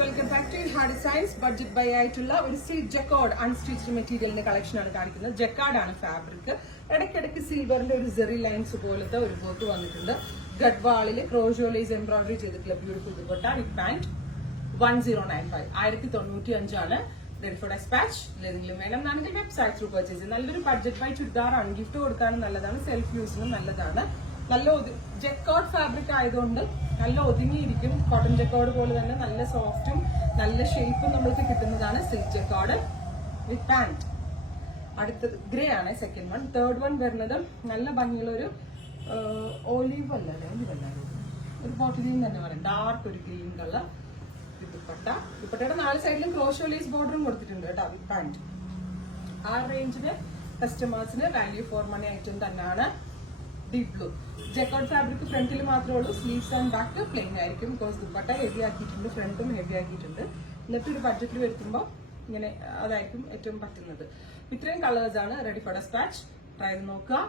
Welcome back to Hard Designs. Budget buy ആയിട്ടുള്ള ഒരു jacquard unstitched മെറ്റീരിയലിന്റെ കളക്ഷൻ ആണ് കാണിക്കുന്നത്. ജക്കാർഡ് ആണ് ഫാബ്രിക്. ഇടയ്ക്കിടയ്ക്ക് സിൽവറിന്റെ ഒരു ജെറി ലൈൻസ് പോലത്തെ ഒരു വർക്ക് വന്നിട്ടുണ്ട്. ഗഡ്വാളിൽ ക്രോഷോലേസ് എംബ്രോയിഡറി ചെയ്തിട്ടുള്ള ബ്യൂട്ടിഫുൾ ദുപ്പട്ട വിത്ത് പാന്റ് 1095 1095 ആണ്. Ready for despatch. ഏതെങ്കിലും വേണമെന്നാണെങ്കിൽ വെബ്സൈറ്റ് ത്രൂ പർച്ചേസ്. നല്ലൊരു ബഡ്ജറ്റ് ബൈ ചുരിദാറാണ്. ഗിഫ്റ്റ് കൊടുക്കാനും നല്ലതാണ്, സെൽഫ് യൂസിനും നല്ലതാണ്. നല്ല ജക്കാർഡ് ഫാബ്രിക് ആയതുകൊണ്ട് നല്ല ഒതുങ്ങിയിരിക്കും. കോട്ടൺ ജക്കാർഡ് പോലെ തന്നെ നല്ല സോഫ്റ്റും നല്ല ഷേപ്പും നമ്മൾക്ക് കിട്ടുന്നതാണ് സിൽക്ക് ജക്കാർഡ് വിത്ത് പാന്റ്. അടുത്തത് ഗ്രേ ആണ് സെക്കൻഡ് വൺ. തേർഡ് വൺ വരുന്നത് നല്ല ഭംഗിയുള്ള ഒരു ഓലീവ് അല്ലേ, ഒരു ബോട്ടിലിൽ തന്നെ പറയാം, ഡാർക്ക് ഒരു ഗ്രീൻ കളർ ദുപ്പട്ട. ദുപ്പട്ടയുടെ 4 സൈഡിലും ക്രോഷോലേസ് ബോർഡറും കൊടുത്തിട്ടുണ്ട് കേട്ടോ വിത്ത് പാന്റ്. ആ റേഞ്ചിന് കസ്റ്റമേഴ്സിന് വാല്യൂ ഫോർ മണി ഐറ്റം തന്നെയാണ്. ഡീപ് ബ്ലൂ ജക്കാർഡ് ഫാബ്രിക് ഫ്രണ്ടിൽ മാത്രമേ ഉള്ളൂ. സ്ലീവ്സ് ആൻഡ് ബാക്ക് പ്ലെയിൻ ആയിരിക്കും. ബിക്കോസ് ദുപ്പട്ട ഹെവി ആക്കിയിട്ടുണ്ട്, ഫ്രണ്ടും ഹെവി ആക്കിയിട്ടുണ്ട്. എന്നിട്ട് ഒരു ബഡ്ജറ്റിൽ വരുത്തുമ്പോൾ ഇങ്ങനെ അതായിരിക്കും ഏറ്റവും പറ്റുന്നത്. ഇത്രയും കളേഴ്സ് ആണ്. Ready for dispatch. ട്രൈ ചെയ്ത് നോക്കുക.